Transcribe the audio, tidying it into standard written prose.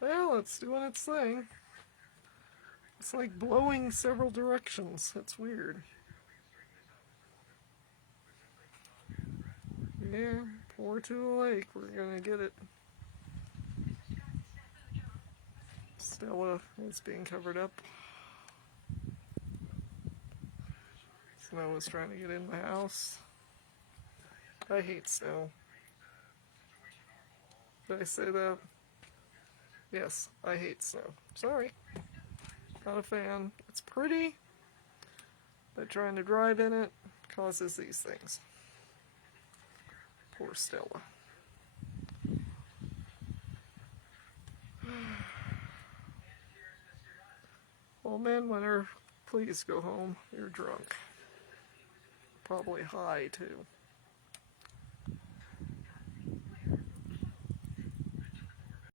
Well, it's doing its thing. It's like blowing several directions. It's weird. Yeah, pour to the lake. We're gonna get it. Stella is being covered up. Snow is trying to get in the house. I hate snow. Did I say that? Yes, I hate snow. Sorry. Not a fan. It's pretty, but trying to drive in it causes these things. Poor Stella. Well, man, winner, please go home. You're drunk. Probably high, too.